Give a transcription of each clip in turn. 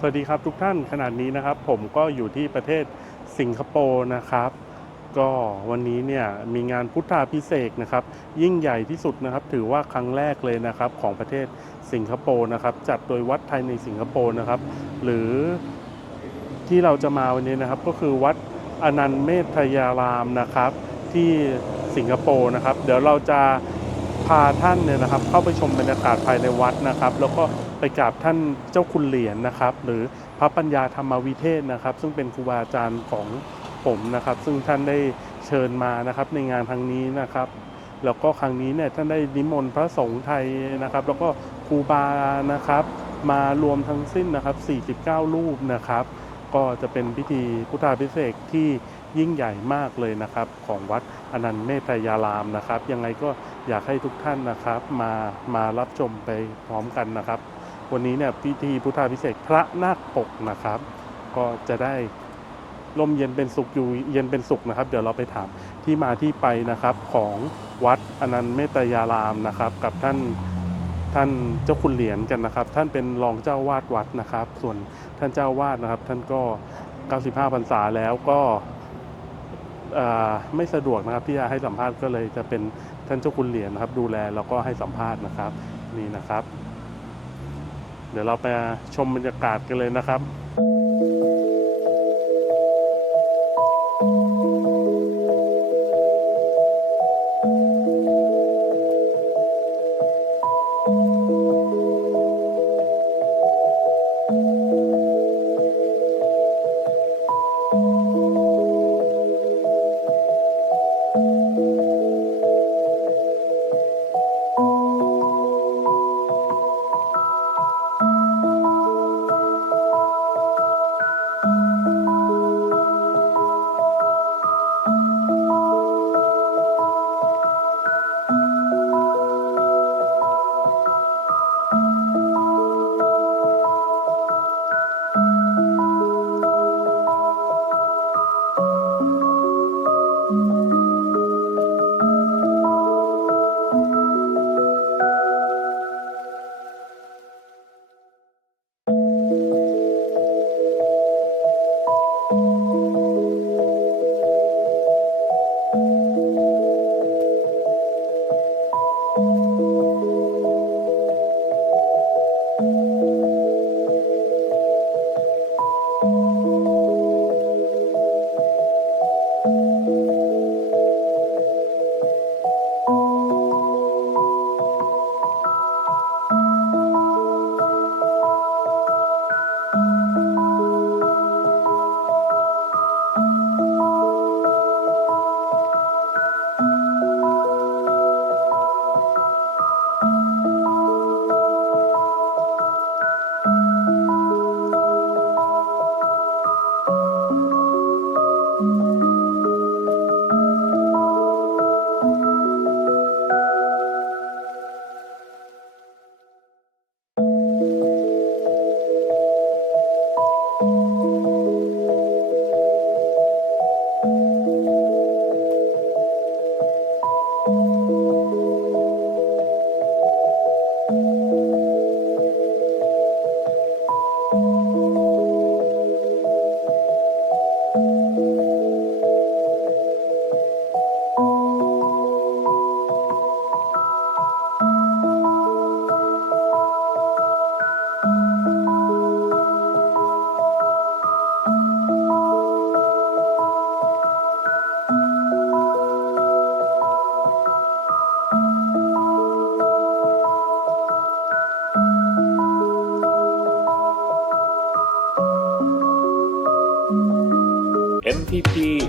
สวัสดีครับทุกท่านขนาดนี้นะครับ ผมก็อยู่ที่ประเทศสิงคโปร์นะครับ ก็วันนี้เนี่ยมีงานพุทธาพิเศษนะครับ ยิ่งใหญ่ที่สุดนะครับ ถือว่าครั้งแรกเลยนะครับของประเทศสิงคโปร์นะครับ จัดโดยวัดไทยในสิงคโปร์นะครับ หรือที่เราจะมาวันนี้นะครับ ก็คือวัดอนันต์เมธยารามนะครับ ที่สิงคโปร์นะครับ เดี๋ยวเราจะพาท่านเนี่ยนะครับ เข้าไปชมบรรยากาศภายในวัดนะครับ แล้วก็ ไปกราบท่านเจ้าคุณเหรียญนะครับ หรือพระปัญญาธรรมวิเทศนะครับ ซึ่งเป็นครูบาอาจารย์ของผมนะครับ ซึ่งท่านได้เชิญมานะครับในงานครั้งนี้นะครับแล้วก็ครั้งนี้เนี่ยท่านได้นิมนต์พระสงฆ์ไทยนะครับ แล้วก็ครูบานะครับ มารวมทั้งสิ้นนะครับ 49 รูปนะครับ ก็จะเป็นพิธีพุทธาพิเศษที่ยิ่งใหญ่มากเลยนะครับ ของวัดอนันต์เมตยารามนะครับ ยังไงก็อยากให้ทุกท่านนะครับ มามารับชมไปพร้อมกันนะครับ วันนี้เนี่ยพิธีพุทธาพิเศษพระนาคปกนะครับ ก็จะได้ลมเย็นเป็นสุขอยู่เย็นเป็นสุขนะครับ เดี๋ยวเราไปถามที่มาที่ไปนะครับของวัดอนันต์เมตยารามนะครับ กับท่านท่านเจ้าคุณเหรียญกันนะครับ ท่านเป็นรองเจ้าวาดวัดนะครับ ส่วนท่านเจ้าวาดนะครับ ท่านก็ 95พรรษาแล้วก็ไม่สะดวกนะครับที่จะให้สัมภาษณ์ก็เลยจะเป็นท่านเจ้าคุณเหรียญนะครับ ดูแลแล้วก็ให้สัมภาษณ์นะครับนี่นะครับ เดี๋ยวเราไปชมบรรยากาศกันเลยนะครับ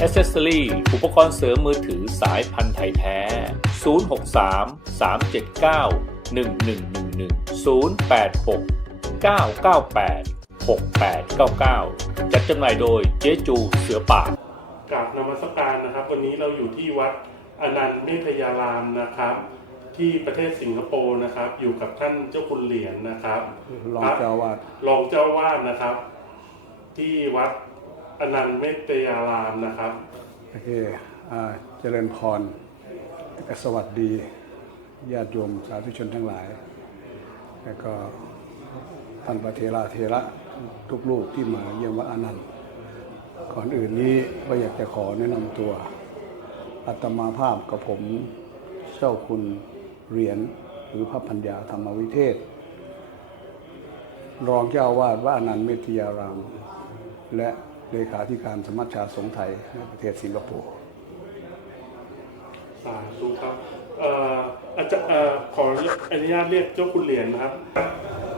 MPP Accessory อุปกรณ์เสริมมือถือสายพันธุ์ไทยแท้ 063 379 1111 086 998 6899 จัดจำหน่ายโดยเจ๊จูเสือป่ากราบนมัสการนะครับ วันนี้เราอยู่ที่วัดอนันต์เมธยารามนะครับ ที่ประเทศสิงคโปร์นะครับ อยู่กับท่านเจ้าคุณเหรียญนะครับรองเจ้าอาวาดรองเจ้าวาดนะครับ ที่วัด อนันต์เมธยารามนะครับโอเคอเจริญพรสวัสดีญาติโยมสาธุชนทั้งหลาย แล้วก็ท่านพระเทระเทระทุกลูกที่มาเยี่ยมวัดอนันต์ ก่อนอื่นนี้ก็อยากจะขอแนะนำตัวอาตมาภาพกับผมเจ้าคุณเหรียญหรือพระพัญญาธรรมวิเทศ รองเจ้าอาวาดวัดอนันต์เมตยาราม และ เลขาธิการสมัชชาสงฆ์ไทยในประเทศสิงคโปร์สาธุครับเอ่ออาจารย์เอ่อขออนุญาตเรียกเจ้าคุณเหรียญนะครับ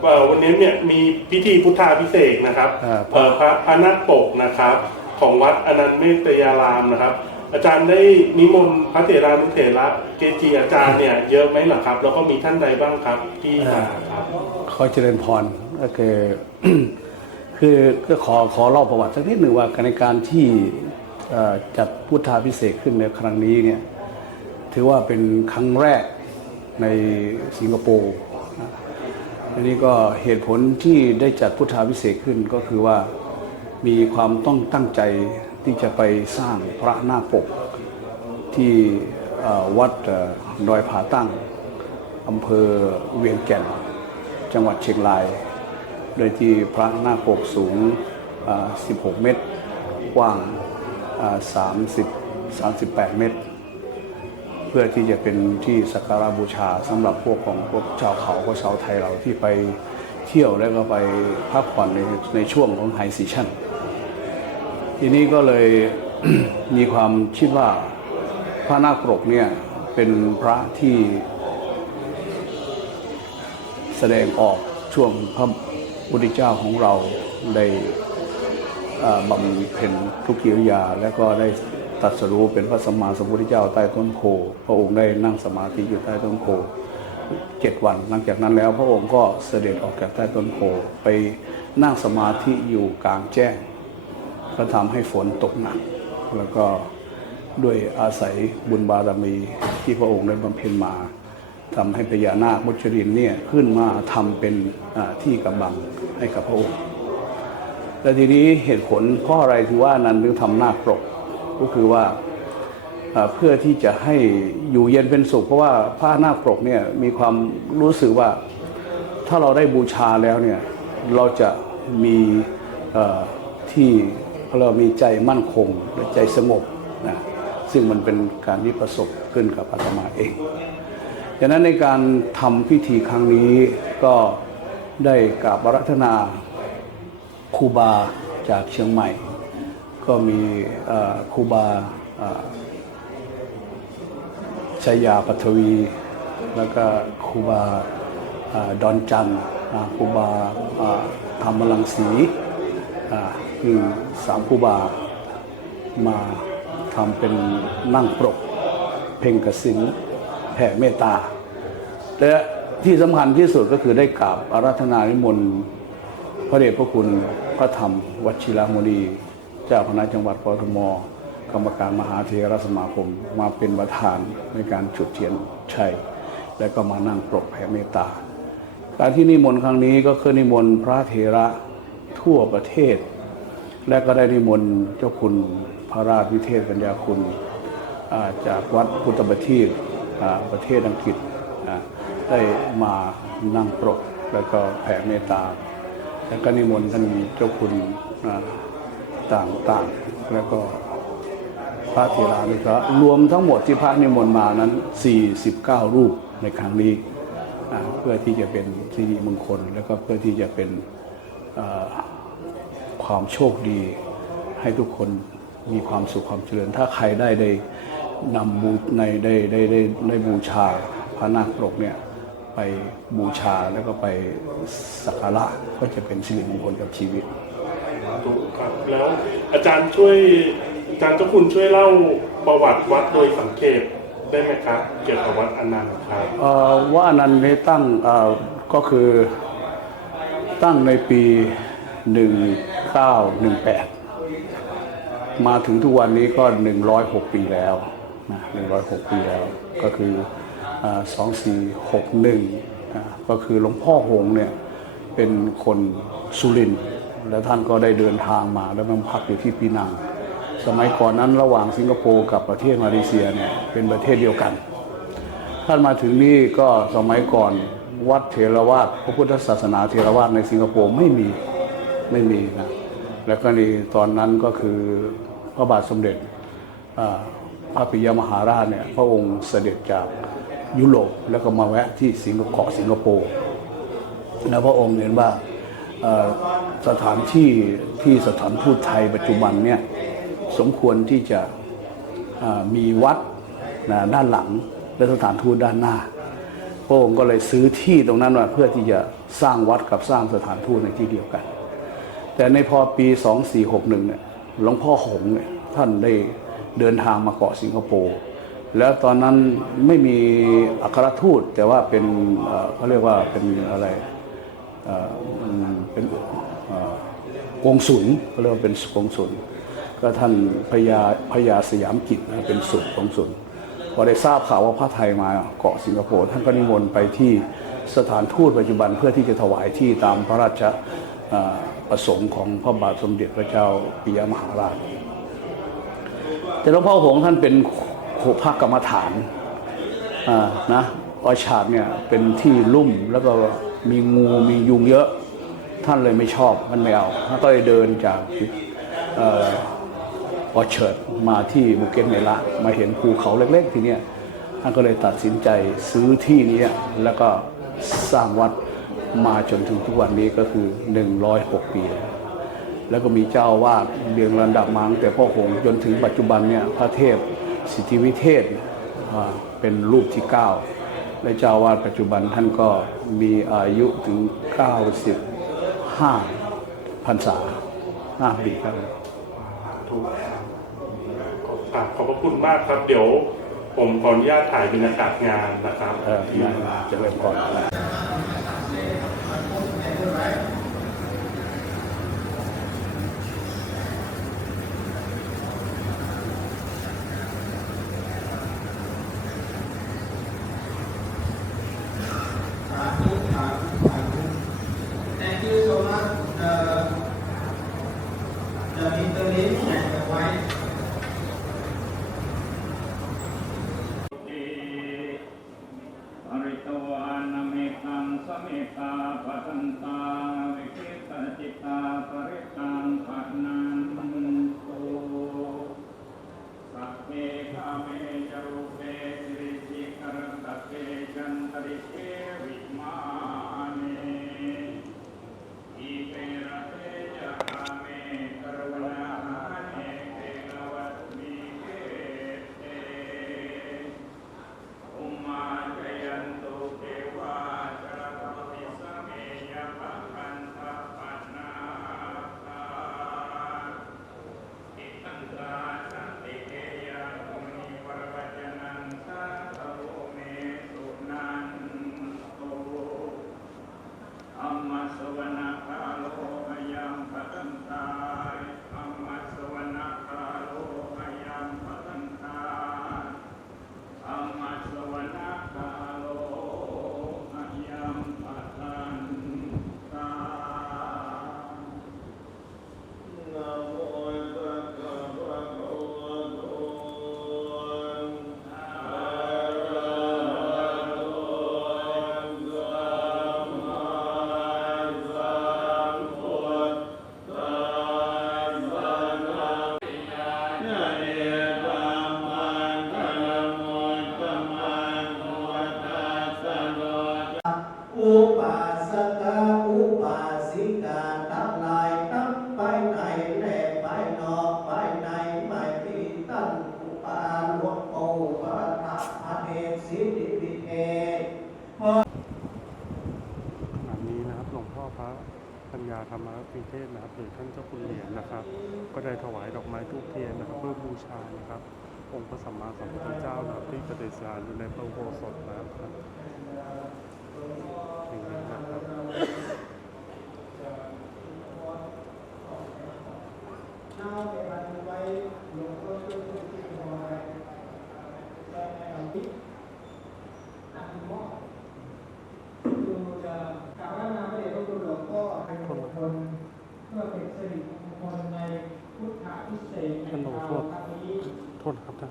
เอ่อวันนี้เนี่ยมีพิธีพุทธาพิเศษกนะครับอ่าเอ่อพระพระนาคปกนะครับ ของวัดอนันต์เมตยารามนะครับ อาจารย์ได้นิมนต์พระเถรานุเถระเกจิอาจารย์เนี่ยเยอะไหมล่ะครับ แล้วก็มีท่านใดบ้างครับที่มาครับขอเจริญพรก็คือ คือก็ขอขอเล่าประวัติสักนิดหนึ่งว่าในการที่จัดพุทธาพิเศษขึ้นในครั้งนี้เนี่ยถือว่าเป็นครั้งแรกในสิงคโปร์อันนี้ก็เหตุผลที่ได้จัดพุทธาพิเศษขึ้นก็คือว่ามีความต้องตั้งใจที่จะไปสร้างพระนาคปกที่วัดดอยผาตั้งอำเภอเวียงแก่น จังหวัดเชียงราย โดยที่พระนาคปกสูง 16 เมตร กว้าง 30 38 เมตร เพื่อที่จะเป็นที่สักการะบูชาสำหรับพวกของพวกชาวเขาก็ชาวไทยเราที่ไปเที่ยวแล้วก็ไปพักผ่อนในในช่วงของไฮซีชั่น ทีนี้ก็เลยมีความคิดว่าพระนาคปกเนี่ยเป็นพระที่แสดงออกช่วงพระ พุทธเจ้าของเราได้บำเพ็ญทุกกิริยา และก็ได้ตรัสรู้เป็นพระสัมมาสัมพุทธเจ้าใต้ต้นโพพระองค์ได้นั่งสมาธิอยู่ใต้ต้นโพเจ็ดวัน หลังจากนั้นแล้วพระองค์ก็เสด็จออกจากใต้ต้นโพไปนั่งสมาธิอยู่กลางแจ้ง ก็ทำให้ฝนตกหนัก แล้วก็ด้วยอาศัยบุญบารมีที่พระองค์ได้บำเพ็ญมา ทำให้พญานาคมุจรินเนี่ยขึ้นมาทำเป็นที่กำบังให้กับพระองค์และทีนี้เหตุผลเพราะอะไรที่ว่านั้นถึงทำนาคปรกก็คือว่าเพื่อที่จะให้อยู่เย็นเป็นสุข เพราะว่าพระนาคปรกเนี่ยมีความรู้สึกว่าถ้าเราได้บูชาแล้วเนี่ยเราจะมีที่เรามีใจมั่นคงและใจสงบนะซึ่งมันเป็นการที่ประสบขึ้นกับอาตมาเอง ดังนั้นในการทำพิธีครั้งนี้ก็ได้กราบรัธนาครูบาจากเชียงใหม่ ก็มีครูบาชัยาปัทวี แล้วก็ครูบาอดอนจันครูบาธรรมลังสีอ่าคือสามครูบามาทำเป็นนั่งปรก เพ่งกระสิน แผ่เมตตา และที่สำคัญที่สุดก็คือได้กราบอาราธนานิมนต์พระเดชพระคุณพระธรรมวชิรมุนีเจ้าคณะจังหวัดกทมกรรมการมหาเทรสมาคมมาเป็นประธานในการจุดเทียนชัย และก็มานั่งปรกแผ่เมตตา การที่นิมนต์ครั้งนี้ก็คือนิมนต์พระเถระทั่วประเทศ และก็ได้นิมนต์เจ้าคุณพระราชวิเทศปัญญาคุณาจากวัดพุทธประทีปอ่า ประเทศอังกฤษได้มานั่งปรกแล้วก็แผ่เมตตา แล้วก็นิมนต์ท่านเจ้าคุณต่างๆ แล้วก็พระเถรานุเคระรวมทั้งหมดที่พระนิมนต์มานั้น 49 รูปในครั้งนี้เพื่อที่จะเป็นสิริมงคล แล้วก็เพื่อที่จะเป็นความโชคดีให้ทุกคนมีความสุขความเจริญ ถ้าใครได้ได้ นำบูในได้ได้ได้ได้บูชาพระนาคปรกเนี่ยไปบูชาแล้วก็ไปสักการะก็จะเป็นสิริมงคลกับชีวิตถูกครับแล้วอาจารย์ช่วยอาจารย์เจ้าคุณช่วยเล่าประวัติวัดโดยสังเขปได้ไหมครับเกี่ยวกับวัดอนันต์ครับเอ่อว่าอนันต์นี้ตั้งเอ่อก็คือตั้งในปี 1918 มาถึงทุกวันนี้ก็ 106 ปีแล้ว นะ106 ปีแล้ว ก็คืออ่า2461นะก็คือหลวงพ่อหงเนี่ยเป็นคนสุรินทร์และท่านก็ได้เดินทางมาแล้วมาพักอยู่ที่ปีนัง สมัยก่อนนั้นระหว่างสิงคโปร์กับประเทศมาเลเซียเนี่ยเป็นประเทศเดียวกัน ท่านมาถึงนี่ก็สมัยก่อนวัดเทรวาสพระพุทธศาสนาเทรวาสในสิงคโปร์ไม่มีไม่มีนะแล้วก็นี่ตอนนั้นก็คือพระบาทสมเด็จ พระปิยมหาราชเนี่ยพระองค์เสด็จจากยุโรปแล้วก็มาแวะที่สิงคโปร์สิงคโปร์แล้วพระองค์เห็นว่าสถานที่ที่สถานทูตไทยปัจจุบันเนี่ยสมควรที่จะมีวัดด้านหลังและสถานทูตด้านหน้า พระองค์ก็เลยซื้อที่ตรงนั้นมาเพื่อที่จะสร้างวัดกับสร้างสถานทูตในที่เดียวกัน แต่ในพอปี 2461เนี่ยหลวงพ่อหงเนี่ยท่านได้ เดินทางมาเกาะสิงคโปร์แล้วตอนนั้นไม่มีอัครทูตแต่ว่าเป็นเขาเรียกว่าเป็นอะไรเป็นเอ่อกงสุลก็เรียกว่าเป็นกงสุลก็ท่านพญาพญาสยามกิจเป็นสุลกงสุลพอได้ทราบข่าวว่าพระไทยมาเกาะสิงคโปร์ท่านก็นิมนต์ไปที่สถานทูตปัจจุบันเพื่อที่จะถวายที่ตามพระราชประสงค์ของพระบาทสมเด็จพระเจ้าปิยมหาราช แต่หลวงพ่อหงท่านเป็นโขภาคกรรมฐานอ่านะออชาดเนี่ยเป็นที่ลุ่มแล้วก็มีงูมียุงเยอะท่านเลยไม่ชอบมันไม่เอาท่านก็เลยเดินจากอออเชิร์ดมาที่บุเกตเมละมาเห็นภูเขาเล็กๆ ทีเนี้ยท่านก็เลยตัดสินใจซื้อที่นี้แล้วก็สร้างวัดมาจนถึงทุกวันนี้ก็คือ 106 ปีแล้ว แล้วก็มีเจ้าอาวาดเรียงลำดับมาตั้งแต่พ่อหงส์จนถึงปัจจุบันเนี่ยพระเทพสิทธิวิเทศอ่าเป็นรูปที่ 9 และเจ้าอาวาดปัจจุบันท่านก็มีอายุถึง 95พรรษาห้าปีครับถูกครับขอบพระคุณมากครับเดี๋ยวผมขออนุญาตถ่ายบรรยากาศงานนะครับเออจะเริ่มก่อน สิทธิพิเทศอันนี้นะครับหลวงพ่อพระปัญญาธรรมปิเทศนะครับหรือท่านเจ้าคุณเหรียญนะครับ ก็ได้ถวายดอกไม้ทูบเทียนนะครับ เพื่อบูชานะครับ องค์พระสัมมาสัมพุทธเจ้านะครับที่ประดิษฐานอยู่ในพระโบสถนะครับอย่างนี้นะครับ เอาไปบันไว้หลวงพ่อช่วยพูดที่หัวไว้ได้ไหมครับพี่อะหมอดูจะกล่าวว่านาพระเดชพระคุณหลวงพ่อเป็นบุคคลเพื่อเป็นสิริมงคลในพุทธพิ เศษในคราวครั้งนี้โทษนะครับท่าน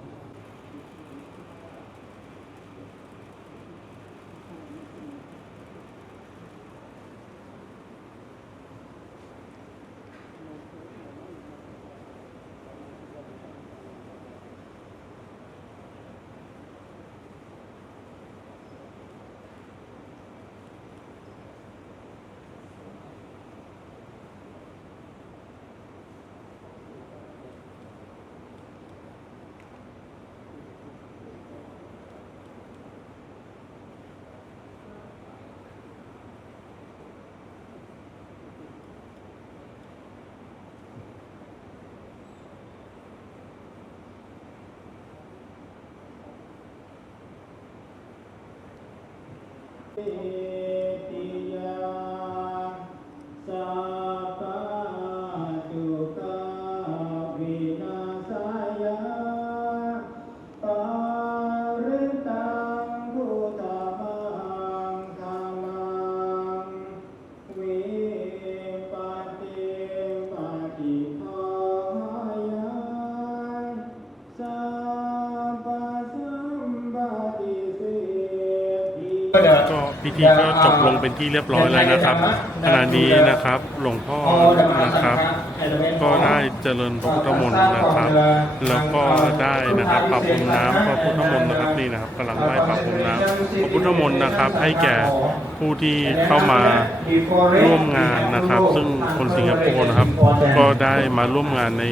ติ ก็พิธีก็จบลงเป็นที่เรียบร้อยแล้วนะครับขณะนี้นะครับหลวงพ่อนะครับ ก็ได้เจริญพระพุทธมนต์นะครับ แล้วก็ได้นะครับปรับพรมน้ำพระพุทธมนต์นะครับนี่นะครับกำลังไล่ปรับพรมน้ำพระพุทธมนต์นะครับ ให้แก่ผู้ที่เข้ามาร่วมงานนะครับ ซึ่งคนสิงคโปร์นะครับ ก็ได้มาร่วมงานใน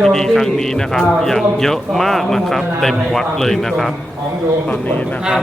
พิธีครั้งนี้นะครับ อย่างเยอะมากนะครับ เต็มวัดเลยนะครับ ตอนนี้นะครับ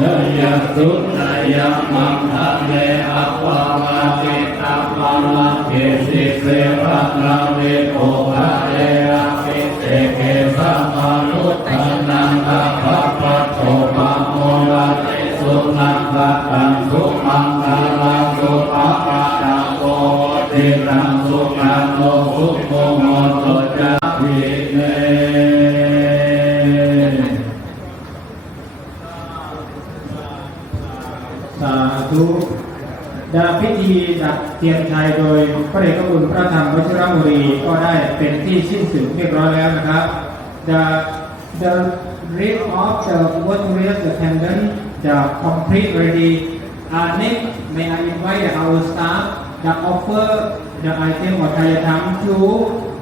ทยสุนยมังคะเลอภวาติตัมมังเกสิเสระนาเวโภคะเลอภิเสเกสัมานุตนังอะภะปะโตปะโมระเตสุนังคะตังสุมังคาลังสุภะปะตะโกติรังสุขังโนสุโม เทียนชัยโดยพระเดชพระคุณพระธรรมวชิรบุรีก็ได้เป็นที่สิ้นสุดเรียบร้อยแล้วนะครับ The the rate of the waterways attendant the complete ready uh, next may I invite our staff the offer the item of Tayatam to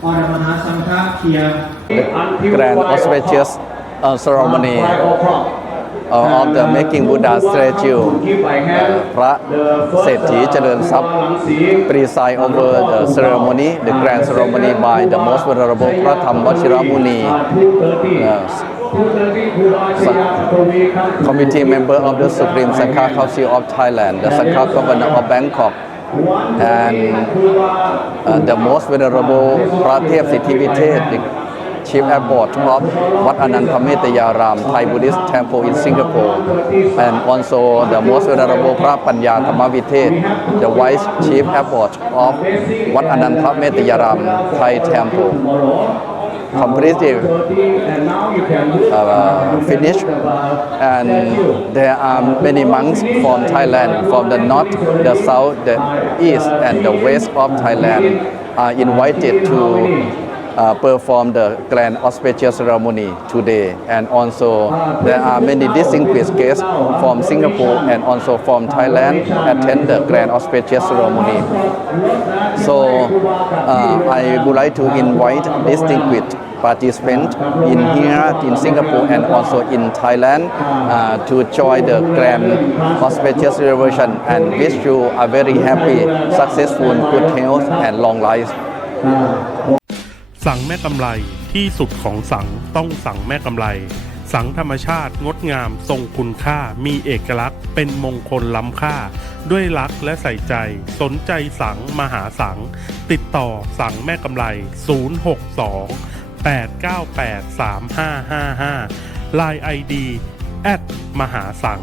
or the Mahasangha here the grand auspicious uh, ceremony uh, of the making Buddha statue. Uh, พระเศรษฐีเจริญทรัพย์ preside over the ceremony, the grand ceremony by the most venerable พระธรรมวชิรมุนี uh, committee member of the Supreme Sangha Council of Thailand, the Sangha Governor of Bangkok, and uh, the most venerable พระเทพสิทธิวิเทศ the Chief Airport of Wat Anantametayaram, Thai Buddhist Temple in Singapore, and also the Most Venerable Prapanya Thammavitet, the Vice Chief Airport of Wat Anantametayaram, Thai Temple. Completely uh, finished, and there are many monks from Thailand, from the north, the south, the east, and the west of Thailand are invited to uh, perform the grand auspicious ceremony today and also there are many distinguished guests from Singapore and also from Thailand attend the grand auspicious ceremony. So uh, I would like to invite distinguished participants in here in Singapore and also in Thailand uh, to join the grand auspicious celebration and wish you a very happy, successful, good health and long life. สั่งแม่กำไรที่สุดของสังต้องสั่งแม่กำไร สังธรรมชาติงดงามทรงคุณค่ามีเอกลักษณ์ เป็นมงคลล้ำค่า ด้วยรักและใส่ใจ สนใจสังมหาสัง ติดต่อสั่งแม่กำไร 062 898 3555 Line ID แอดมหาสัง